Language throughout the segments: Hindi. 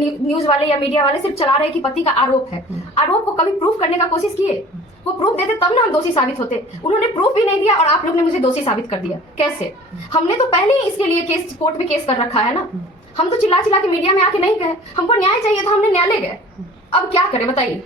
न्यूज वाले या मीडिया वाले सिर्फ चला रहे हैं कि पति का आरोप है। आरोप को कभी प्रूफ करने का कोशिश किए? वो प्रूफ देते तब ना हम दोषी साबित होते। उन्होंने प्रूफ भी नहीं दिया और आप लोग ने मुझे दोषी साबित कर दिया। कैसे? हमने तो पहले ही इसके लिए केस कोर्ट में केस कर रखा है ना। हम तो चिल्ला चिल्ला के मीडिया में आके नहीं गए, हमको न्याय चाहिए था, हमने न्यायालय गए। अब क्या करें बताइए।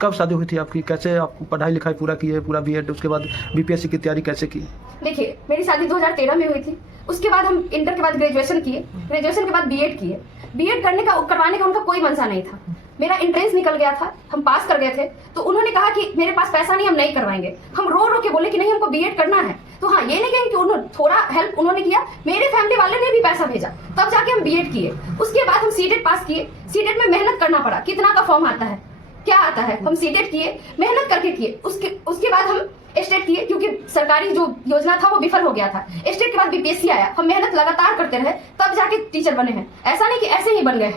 कब शादी हुई थी आपकी? कैसे आप पढ़ाई लिखाई पूरा की है, पूरा बीएड, उसके बाद बीपीएससी की तैयारी कैसे की? देखिए, मेरी शादी 2013 में हुई थी। उसके बाद हम इंटर के बाद ग्रेजुएशन किए, ग्रेजुएशन के बाद बीएड किए। बीएड करवाने का उनका कोई मनसा नहीं था। मेरा एंट्रेंस निकल गया था, हम पास कर गए थे। तो उन्होंने कहा कि मेरे पास पैसा नहीं, हम नहीं करवाएंगे। हम रो रो के बोले कि नहीं, हमको बीएड करना है। तो हाँ, ये नहीं कहेंगे कि उन्होंने थोड़ा हेल्प उन्होंने किया, मेरे फैमिली वाले ने भी पैसा भेजा, तब जाके हम बीएड किए। उसके बाद हम सीटेट पास किए। सीटेट में मेहनत करना पड़ा, कितना का फॉर्म आता है, क्या आता है, हम सीटेट किए, मेहनत करके किए। उसके बाद हम स्टेट किए, क्योंकि सरकारी जो योजना था वो विफल हो गया था। स्टेट के बाद बीपीएससी आया, हम मेहनत लगातार करते रहे, तब जाके टीचर बने हैं। ऐसा नहीं कि ऐसे ही बन गए।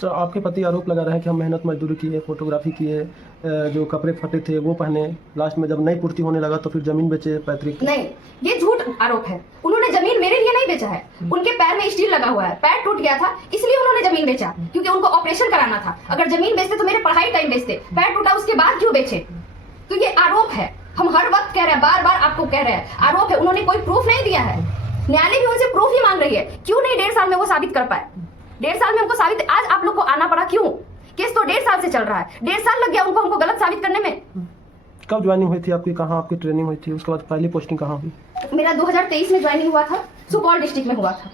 तो आपके पति आरोप लगा रहे हैं कि हम मेहनत मजदूरी किए, फोटोग्राफी किए, जो कपड़े फटे थे वो पहने, लास्ट में जब नहीं पूर्ति होने लगा तो फिर जमीन बेचे पैतृक। नहीं, ये झूठ आरोप है। उन्होंने जमीन मेरे लिए नहीं बेचा है। उनके पैर में स्टील लगा हुआ है, पैर टूट गया था, इसलिए उन्होंने जमीन बेचा, क्योंकि उनको ऑपरेशन कराना था। अगर जमीन बेचते तो मेरे पढ़ाई टाइम बेचते, पैर टूटा उसके बाद क्यों बेचे? तो ये आरोप है। हम हर वक्त कह रहे हैं, बार बार आपको कह रहे हैं, आरोप है। उन्होंने कोई प्रूफ नहीं दिया है। न्यायालय भी उनसे प्रूफ ही मांग रही है। क्यों नहीं 1.5 साल में वो साबित कर पाए? 1.5 साल में उनको साबित, आज आप लोग को आना पड़ा क्यों? केस तो 1.5 साल से चल रहा है, 1.5 साल लग गया उनको हमको गलत साबित करने में। कब ज्वाइनिंग हुई थी आपकी? कहाँ आपकी ट्रेनिंग हुई थी? उसके बाद पहली पोस्टिंग कहाँ हुई? मेरा 2023 में ज्वाइनिंग हुआ था, सुपौल डिस्ट्रिक्ट में हुआ था।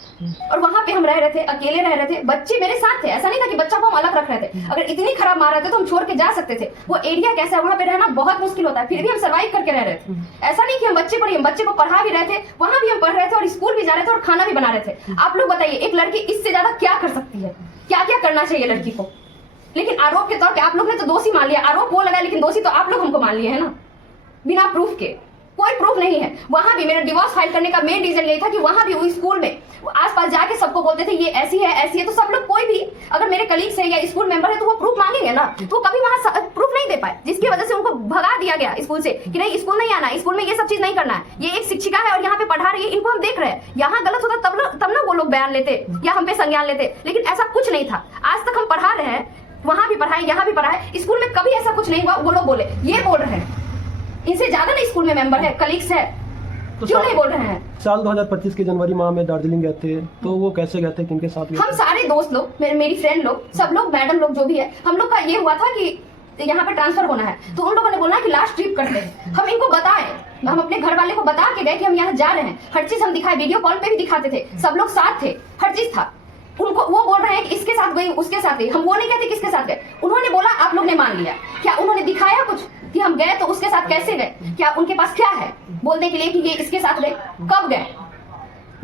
और वहां पे हम रह रहे थे, अकेले रह रहे थे, बच्चे मेरे साथ थे। ऐसा नहीं था कि बच्चा को हम अलग रख रहे थे। अगर इतनी खराब मार रहे थे तो हम छोड़ के जा सकते थे। वो एरिया कैसा है, वहां पे रहना बहुत मुश्किल होता है, फिर भी हम सर्वाइव करके रह रहे थे। ऐसा नहीं कि हम बच्चे पढ़े, हम बच्चे को पढ़ा भी रहे थे, वहां भी हम पढ़ रहे थे और स्कूल भी जा रहे थे और खाना भी बना रहे थे। आप लोग बताइए, एक लड़की इससे ज्यादा क्या कर सकती है? क्या क्या करना चाहिए लड़की को? लेकिन आरोप के तौर पे आप लोग ने तो दोषी मान लिया। आरोप वो लगा, लेकिन दोषी तो आप लोग हमको मान लिए है ना, बिना प्रूफ के। कोई प्रूफ नहीं है। वहां भी मेरा डिवोर्स फाइल करने का मेन रीजन यही था कि वहां भी वो स्कूल में आसपास जाके सबको बोलते थे ये ऐसी है, तो सब लोग, कोई भी अगर मेरे कलीग्स है या स्कूल मेंबर है तो वो प्रूफ मांगेंगे ना। तो कभी वहां प्रूफ नहीं दे पाए, जिसकी वजह से उनको भगा दिया गया स्कूल से कि नहीं, स्कूल नहीं आना, स्कूल में ये सब चीज नहीं करना है। ये एक शिक्षिका है और यहाँ पे पढ़ा रही है, इनको हम देख रहे हैं। यहाँ गलत होता तब ना वो लोग बयान लेते या हम पे संज्ञान लेते, लेकिन ऐसा कुछ नहीं था। आज तक हम पढ़ा रहे हैं, वहां भी पढ़ाए, यहाँ भी पढ़ाए, स्कूल में कभी ऐसा कुछ नहीं हुआ। वो लोग बोले, ये बोल रहे हैं, इनसे ज्यादा ना स्कूल में मेंबर है, कलीग्स है, तो क्यों नहीं बोल रहे हैं? साल 2025 के जनवरी माह में दार्जिलिंग गए थे, तो वो कैसे गए थे, किनके साथ गए थे? हम सारे दोस्त लोग, मेरी फ्रेंड लोग, सब लोग, मैडम लोग, जो भी है, हम लोग का ये हुआ था कि यहाँ पे ट्रांसफर होना है। तो उन लोगों ने बोला कि लास्ट ट्रिप करते हैं। हम इनको बताए, हम अपने घर वाले को बता के गए कि हम यहाँ जा रहे हैं। हर चीज हम दिखाए, वीडियो कॉल पे भी दिखाते थे, सब लोग साथ थे, हर चीज था। उनको वो बोल रहे हैं कि इसके साथ गई, उसके साथ गई। हम वो नहीं कहते किसके साथ गए। उन्होंने बोला, आप लोग ने मान लिया। क्या उन्होंने दिखाया कुछ कि हम गए तो उसके साथ कैसे गए? क्या उनके पास क्या है बोलने के लिए कि ये इसके साथ गए? कब गए?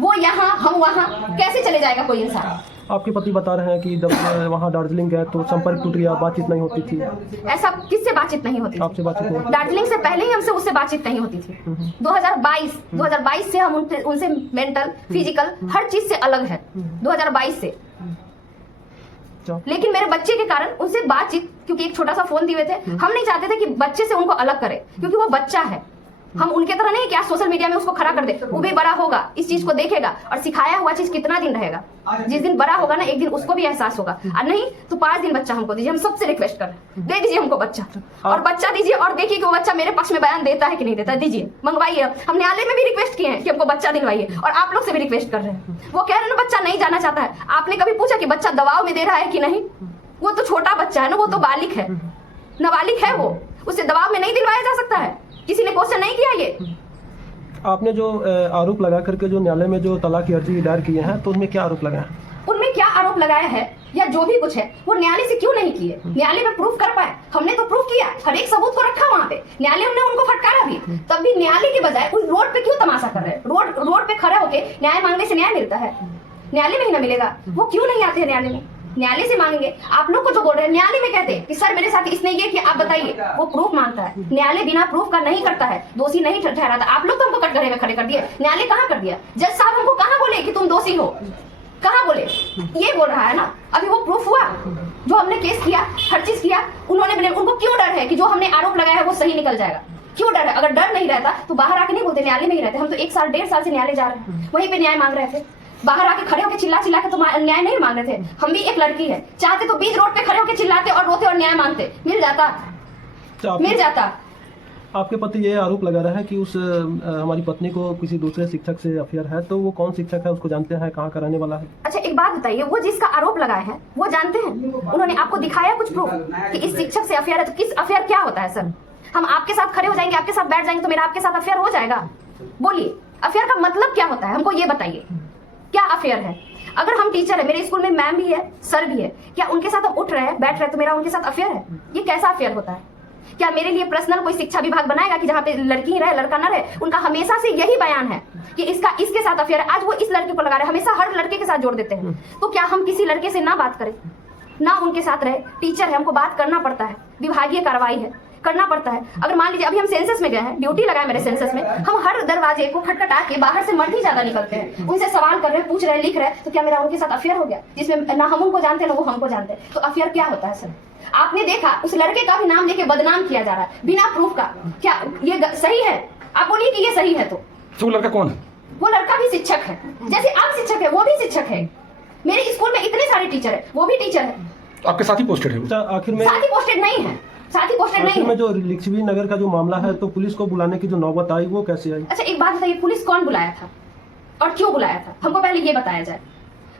वो यहाँ, हम वहाँ, कैसे चले जाएगा कोई इंसान? आपके पति बता रहे हैं कि जब वहाँ दार्जिलिंग गए तो संपर्क टूट गया, बातचीत नहीं होती थी। ऐसा किससे बातचीत नहीं होती? आपसे बातचीत नहीं? दार्जिलिंग से पहले ही हमसे उससे बातचीत नहीं होती थी। 2022 से हम उनसे मेंटल, फिजिकल, हर चीज से अलग है। 2022 से। लेकिन मेरे बच्चे के कारण उनसे बातचीत, क्योंकि एक छोटा सा फोन दिए थे, हम नहीं चाहते थे कि बच्चे से उनको अलग करें, क्योंकि वो बच्चा है। हम उनके तरह नहीं क्या सोशल मीडिया में उसको खड़ा कर दे। वो भी बड़ा होगा, इस चीज को देखेगा, और सिखाया हुआ चीज कितना दिन रहेगा? जिस दिन बड़ा होगा ना, एक दिन उसको भी एहसास होगा। और नहीं तो 5 दिन बच्चा हमको दीजिए। हम सबसे रिक्वेस्ट कर रहे हैं, दे दीजिए हमको बच्चा, और बच्चा दीजिए, और देखिए कि वो बच्चा मेरे पक्ष में बयान देता है कि नहीं देता। दीजिए, मंगवाइए। हम न्यायालय में भी रिक्वेस्ट किए हैं कि हमको बच्चा दिलवाइए, और आप लोग से भी रिक्वेस्ट कर रहे हैं। वो कह रहे हैं बच्चा नहीं जाना चाहता है। आपने कभी पूछा कि बच्चा दबाव में दे रहा है कि नहीं? वो तो छोटा बच्चा है ना, वो तो बालिक है, नाबालिग है वो, उसे दबाव में नहीं दिलवाया जा सकता है। किसी ने क्वेश्चन नहीं किया ये। आपने जो आरोप लगा करके जो न्यायालय में जो तलाक की अर्जी दायर किए हैं, तो उनमें क्या आरोप लगाया? उनमें क्या आरोप लगाया है या जो भी कुछ है, वो न्यायालय से क्यों नहीं किए? न्यायालय में प्रूफ कर पाए? हमने तो प्रूफ किया, हर एक सबूत को रखा वहाँ पे। न्यायालय हमने उनको फटकारा भी, तब भी न्यायालय के बजाय उस रोड पे क्यों तमाशा कर रहे हैं? रोड पे खड़े होके न्याय मांगने से न्याय मिलता है? न्यायालय में ही ना मिलेगा। वो क्यों नहीं आते हैं न्यायालय में? न्यायालय से मांगेंगे। आप लोग को जो बोल रहे हैं, न्यायालय में कहते कि सर मेरे साथ इसने ये किया, आप बताइए। वो प्रूफ मांगता है। न्यायालय बिना प्रूफ का नहीं करता है, दोषी नहीं ठहराता। आप लोग तो हमको कटघरे में खड़े कर दिए। न्यायालय कहाँ कर दिया? जज साहब हमको कहाँ बोले कि तुम दोषी हो? कहाँ बोले? ये बोल रहा है ना। अभी वो प्रूफ हुआ जो हमने केस किया, हर चीज किया। उनको क्यों डर है कि जो हमने आरोप लगाया है वो सही निकल जाएगा? क्यों डर है? अगर डर नहीं रहता तो बाहर आके नहीं बोलते, न्यायालय में ही रहते। हम तो 1 साल 1.5 साल से न्यायालय जा रहे हैं, वहीं पे न्याय मांग रहे थे। बाहर आके खड़े होकर चिल्ला चिल्ला के तो न्याय नहीं मांग रहे थे। हम भी एक लड़की है, चाहते तो बीच रोड पे खड़े होकर चिल्लाते और रोते और न्याय मांगते, मिल जाता। आपके पति ये आरोप लगा रहा है कि उस हमारी पत्नी को किसी दूसरे शिक्षक से अफेयर है, तो वो कौन शिक्षक है, उसको जानते हैं, कहाँ का रहने वाला है? अच्छा एक बात बताइए, वो जिसका आरोप लगाए हैं वो जानते हैं? उन्होंने आपको दिखाया कुछ प्रूफ कि इस शिक्षक से अफेयर है? तो किस अफेयर क्या होता है सर? हम आपके साथ खड़े हो जाएंगे, आपके साथ बैठ जाएंगे तो मेरा आपके साथ अफेयर हो जाएगा? बोलिए, अफेयर का मतलब क्या होता है, हमको ये बताइए, क्या अफेयर है? अगर हम टीचर है, मेरे स्कूल में मैम भी है, सर भी है, क्या उनके साथ हम उठ रहे हैं, बैठ रहे हैं तो मेरा उनके साथ अफेयर है? ये कैसा अफेयर होता है? क्या मेरे लिए पर्सनल कोई शिक्षा विभाग बनाएगा कि जहाँ पे लड़की रहे लड़का ना रहे? उनका हमेशा से यही बयान है कि इसका इसके साथ अफेयर है। आज वो इस लड़के को लगा रहे, हमेशा हर लड़के के साथ जोड़ देते हैं। तो क्या हम किसी लड़के से ना बात करें, ना उनके साथ रहे? टीचर है, हमको बात करना पड़ता है, विभागीय कार्रवाई है, करना पड़ता है। अगर मान लीजिए अभी हम सेंसस में गए हैं, ड्यूटी लगाए मेरे सेंसस में, हम हर दरवाजे को खटखटा के बाहर से मर्द ही ज्यादा निकलते हैं, उनसे सवाल कर रहे हैं, पूछ रहे हैं, लिख रहे हैं, तो क्या मेरा उनके साथ अफेयर हो गया जिसमें ना हम उनको जानते ना वो हमको जानते? तो अफेयर क्या होता है सर? आपने देखा उस लड़के का भी नाम लेके बदनाम किया जा रहा है बिना प्रूफ का। क्या ये सही है? आप बोलिए कि ये सही है। तो वो लड़का कौन है? वो लड़का भी शिक्षक है, जैसे आप शिक्षक है वो भी शिक्षक है। मेरे स्कूल में इतने सारे टीचर है, वो भी टीचर है। आपके साथ ही पोस्टेड है वो? आखिर में साथ ही पोस्टेड नहीं है, साथ ही पोस्टेड नहीं है। जो लिच्छवी नगर का जो मामला है, तो पुलिस को बुलाने की जो नौबत आई वो कैसे आई? अच्छा एक बात बताइए, पुलिस कौन बुलाया था और क्यों बुलाया था? हमको पहले ये बताया जाए।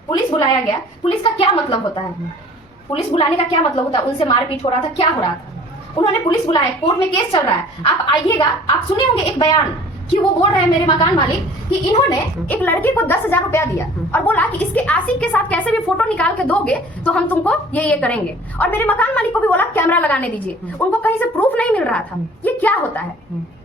पुलिस बुलाया गया, पुलिस का क्या मतलब होता है? पुलिस बुलाने का क्या मतलब होता है? उनसे मारपीट हो रहा था, क्या हो रहा था? उन्होंने पुलिस बुलाया, कोर्ट में केस चल रहा है, आप आइएगा। आप सुने होंगे एक बयान कि वो बोल रहे हैं मेरे मकान मालिक कि इन्होंने एक लड़के को 10,000 रुपया दिया और बोला कि इसके आशिक के साथ कैसे भी फोटो निकाल के दोगे तो हम तुमको ये करेंगे। और मेरे मकान मालिक को भी बोला कैमरा लगाने दीजिए, उनको कहीं से प्रूफ नहीं मिल रहा था। ये क्या होता है?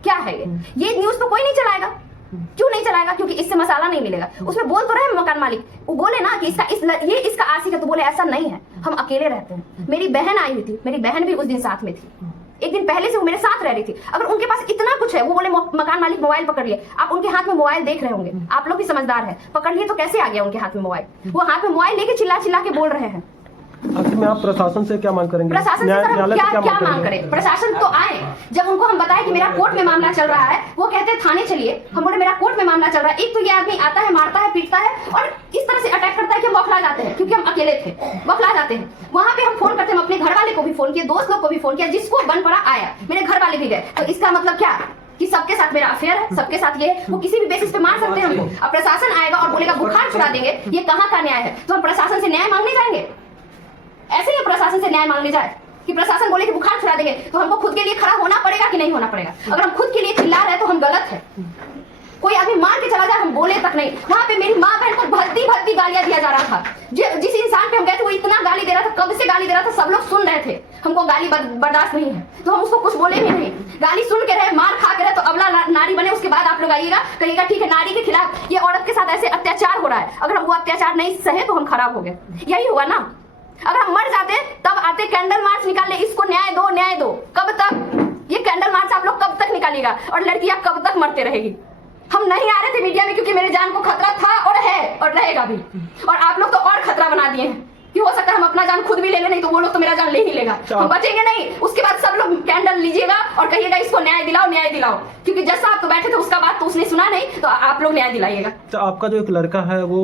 क्या है ये न्यूज तो कोई नहीं चलाएगा। क्यों नहीं चलाएगा? क्योंकि इससे मसाला नहीं मिलेगा। उसमें बोल तो रहे मकान मालिक, वो बोले ना कि ये इसका आशिक है, तो बोले ऐसा नहीं है, हम अकेले रहते हैं। मेरी बहन आई हुई थी, मेरी बहन भी उस दिन साथ में थी, एक दिन पहले से वो मेरे साथ रह रही थी। अगर उनके पास इतना कुछ है, वो बोले मकान मालिक मोबाइल पकड़ लिए। आप उनके हाथ में मोबाइल देख रहे होंगे, आप लोग भी समझदार है, पकड़ लिए तो कैसे आ गया उनके हाथ में मोबाइल? वो हाथ में मोबाइल लेके चिल्ला चिल्ला के बोल रहे हैं। आखिर में आप प्रशासन से क्या मांग करेंगे? प्रशासन से सर क्या मांग करें? प्रशासन तो आए, जब उनको हम बताए कि मेरा कोर्ट में मामला चल रहा है, वो कहते हैं थाने चलिए। हम बोले मेरा कोर्ट में मामला चल रहा है। एक तो ये आदमी आता है, मारता है, पीटता है और इस तरह से अटैक करता है कि हम बौखला जाते हैं, क्योंकि हम अकेले थे, बौखला जाते हैं। वहां पे हम फोन करते हैं, अपने घर वाले को भी फोन किया, दोस्त लोग को भी फोन किया, जिसको बन पड़ा आया, मेरे घर वाले भी गए। तो इसका मतलब क्या कि सबके साथ मेरा अफेयर है, सबके साथ ये वो किसी भी बेसिस पे मार सकते हैं हमको। अब प्रशासन आएगा और बोलेगा बुखार छुड़ा देंगे, ये कहाँ का न्याय है? तो हम प्रशासन से न्याय मांगने जाएंगे? ऐसे ही प्रशासन से न्याय मांगने जाए कि प्रशासन बोले कि बुखार छुड़ा देंगे, तो हमको खुद के लिए खड़ा होना पड़ेगा कि नहीं होना पड़ेगा? अगर हम खुद के लिए चिल्ला रहे हैं तो हम गलत है। कोई आदमी मार के चला जाए, हम बोले तक नहीं। वहां पे मेरी माँ बहन को भद्दी भद्दी गालियां दिया जा रहा था। जिस इंसान पे हम गए थे वो इतना गाली दे रहा था, कब से गाली दे रहा था, सब लोग सुन रहे थे। हमको गाली बर्दाश्त नहीं है तो हम उसको कुछ बोले भी नहीं। गाली सुन के रहे, मार खा के रहे, तो अबला नारी बने। उसके बाद आप लोग आइएगा, कहिएगा ठीक है नारी के खिलाफ, ये औरत के साथ ऐसे अत्याचार हो रहा है। अगर हम वो अत्याचार नहीं सहे तो हम खराब हो गए। यही हुआ ना। अगर हम मर जाते तब आते कैंडल मार्च निकाल ले, इसको न्याय दो, न्याय दो। कब तक ये कैंडल मार्च आप लोग कब तक निकालिएगा? और लड़कियां कब तक मरते रहेगी? हम नहीं आ रहे थे मीडिया में क्योंकि मेरे जान को खतरा था और है और रहेगा भी। और आप लोग तो और खतरा बना दिए हैं कि हो सकता है हम अपना जान खुद भी ले ले, नहीं तो वो लोग तो मेरा जान ले ही लेगा, हम बचेंगे नहीं। उसके बाद सब लोग कैंडल लीजिएगा और कहिएगा इसको न्याय दिलाओ, न्याय दिलाओ। क्योंकि जैसा आप तो बैठे थे उसका बात तो उसने सुना नहीं, तो आप लोग न्याय दिलाइएगा। तो आपका जो एक लड़का है वो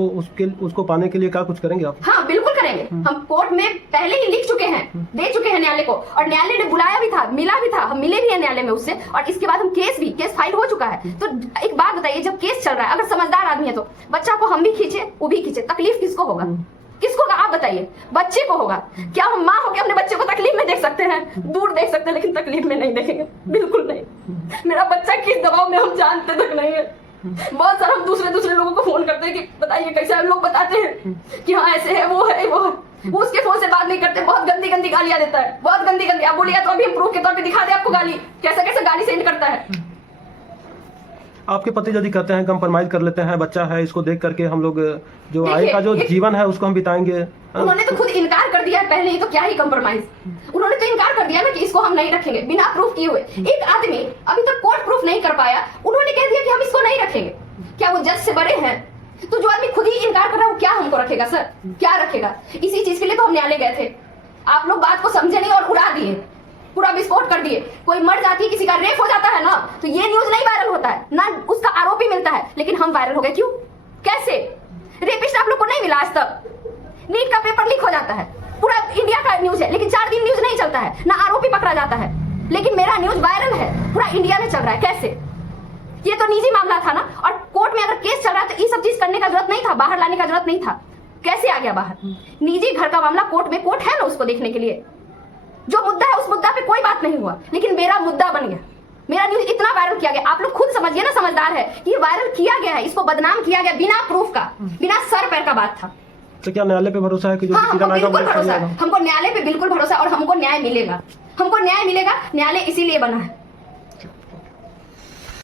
उसको पाने के लिए क्या कुछ करेंगे आप? हाँ बिल्कुल करेंगे। हम कोर्ट में पहले ही लिख चुके हैं, दे चुके हैं न्यायालय को, और न्यायालय ने बुलाया भी था, मिला भी था, हम मिले भी हैं न्यायालय में उससे। और इसके बाद हम केस फाइल हो चुका है। तो एक बात बताइए, जब केस चल रहा है, अगर समझदार आदमी है तो बच्चा को हम भी खींचे, वो भी खींचे, तकलीफ किसको होगा? किसको होगा आप बताइए? बच्चे को होगा। क्या हम माँ होकर अपने बच्चे को तकलीफ में देख सकते हैं? दूर देख सकते हैं, लेकिन तकलीफ में नहीं देखेंगे, बिल्कुल नहीं। मेरा बच्चा किस दबाव में हम जानते तक नहीं है। बहुत सारा हम दूसरे लोगों को फोन करते हैं कि बताइए कैसे। लोग बताते हैं कि हाँ ऐसे है, वो है, वो उसके फोन से बात नहीं करते, बहुत गंदी गंदी गालियां देता है, बहुत गंदी गंदी। आप बोलिए तो अभी हम प्रूफ के तौर पे दिखा दे आपको गाली, कैसे कैसे गाली सेंड करता है। आपके पति यदि कहते हैं कंप्रोमाइज कर लेते हैं, बच्चा है, इसको देख करके हम लोग जो आगे का जो जीवन है उसको हम बिताएंगे। उन्होंने तो खुद इनकार कर दिया पहले ही, तो क्या ही कंप्रोमाइज। उन्होंने तो इनकार कर दिया ना कि इसको हम नहीं रखेंगे, बिना प्रूफ किए हुए। एक आदमी अभी तक कोर्ट प्रूफ नहीं कर पाया, उन्होंने कह दिया कि हम इसको नहीं रखेंगे। क्या वो जज से बड़े हैं? तो जो आदमी खुद ही इनकार कर रहा है वो क्या हमको रखेगा सर? क्या रखेगा? इसी चीज के लिए तो हम न्यायालय गए थे। आप लोग बात को समझे नहीं और उड़ा दिए, पूरा विस्फोट कर दिए। कोई मर जाती है, किसी का रेप हो जाता है ना, तो ये न्यूज नहीं वायरल होता है ना, उसका आरोपी मिलता है, लेकिन हम वायरल हो गए। क्यों? कैसे? रेपिस्ट आप लोग को नहीं मिला आज तक। नीट का पेपर लीक हो जाता है, पूरा इंडिया का न्यूज है, लेकिन 4 दिन न्यूज नहीं चलता है, ना आरोपी पकड़ा जाता है, लेकिन मेरा न्यूज वायरल है, पूरा इंडिया में चल रहा है। कैसे? ये तो निजी मामला था ना, और कोर्ट में अगर केस चल रहा है तो ये सब चीज करने का जरूरत नहीं था, बाहर लाने का जरूरत नहीं था। कैसे आ गया बाहर? निजी घर का मामला कोर्ट में, कोर्ट है ना उसको देखने के लिए। जो मुद्दा है उस मुद्दा पे कोई बात नहीं हुआ, लेकिन मेरा मुद्दा बन गया, मेरा न्यूज इतना वायरल किया गया। आप लोग खुद समझिए ना, समझदार है कि ये वायरल किया गया है, इसको बदनाम किया गया बिना प्रूफ का, बिना सर पैर का बात था। तो क्या न्यायालय पे भरोसा है कि जो हाँ, हमको किरण आएगा बिल्कुल वो भरोसा सही है, आएगा? हमको न्यायालय पे बिल्कुल भरोसा है और हमको न्याय मिलेगा, हमको न्याय मिलेगा। न्यायालय इसीलिए बना है